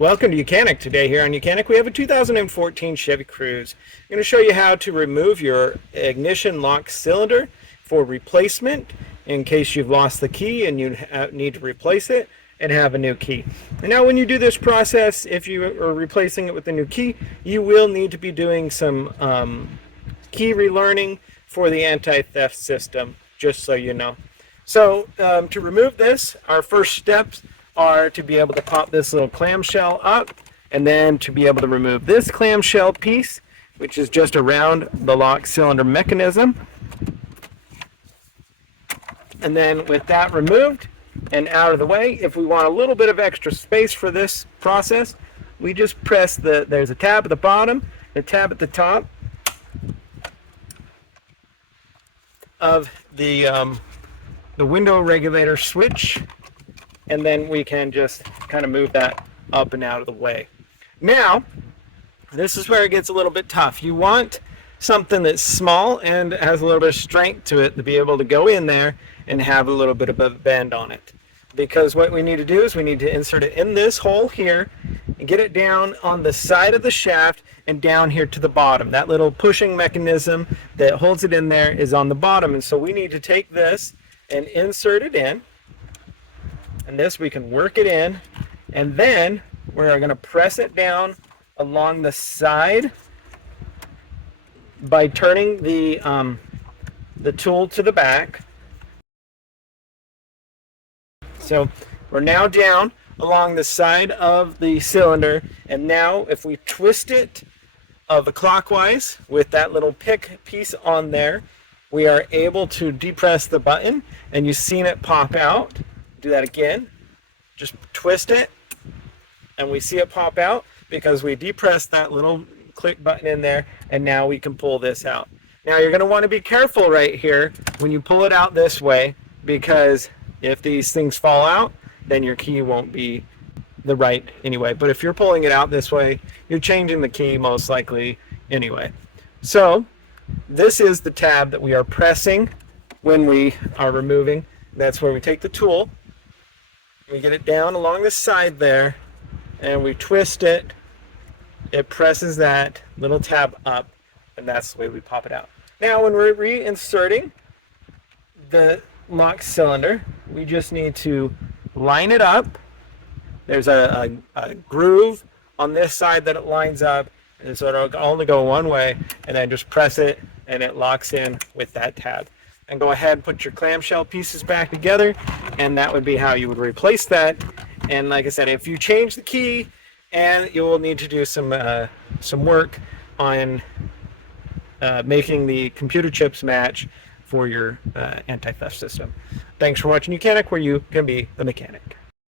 Welcome to YOUCANIC. Today here on YOUCANIC we have a 2014 Chevy Cruze. I'm going to show you how to remove your ignition lock cylinder for replacement in case you've lost the key and you need to replace it and have a new key. And now when you do this process, if you are replacing it with a new key, you will need to be doing some key relearning for the anti-theft system, just so you know. So to remove this, our first steps are to be able to pop this little clamshell up, and then to be able to remove this clamshell piece, which is just around the lock cylinder mechanism. And then with that removed and out of the way, if we want a little bit of extra space for this process, we just press there's a tab at the bottom, a tab at the top of the window regulator switch, and then we can just kind of move that up and out of the way. Now, this is where it gets a little bit tough. You want something that's small and has a little bit of strength to it to be able to go in there and have a little bit of a bend on it. Because what we need to do is we need to insert it in this hole here and get it down on the side of the shaft and down here to the bottom. That little pushing mechanism that holds it in there is on the bottom, and so we need to take this and insert it in. And this, we can work it in, and then we're going to press it down along the side by turning the tool to the back. So we're now down along the side of the cylinder, and now if we twist it the clockwise with that little pick piece on there, we are able to depress the button, and you've seen it pop out. Do that again, just twist it, and we see it pop out because we depressed that little click button in there, and now we can pull this out. Now you're going to want to be careful right here when you pull it out this way, because if these things fall out, then your key won't be the right anyway. But if you're pulling it out this way, you're changing the key most likely anyway. So this is the tab that we are pressing when we are removing. That's where we take the tool, we get it down along the side there, and we twist it. It presses that little tab up, and that's the way we pop it out. Now when we're reinserting the lock cylinder, we just need to line it up. There's a groove on this side that it lines up, and so it'll only go one way, and then just press it and it locks in with that tab. And go ahead and put your clamshell pieces back together, and that would be how you would replace that. And like I said, if you change the key, and you will need to do some work on making the computer chips match for your anti-theft system. Thanks for watching YOUCANIC, where you can be the mechanic.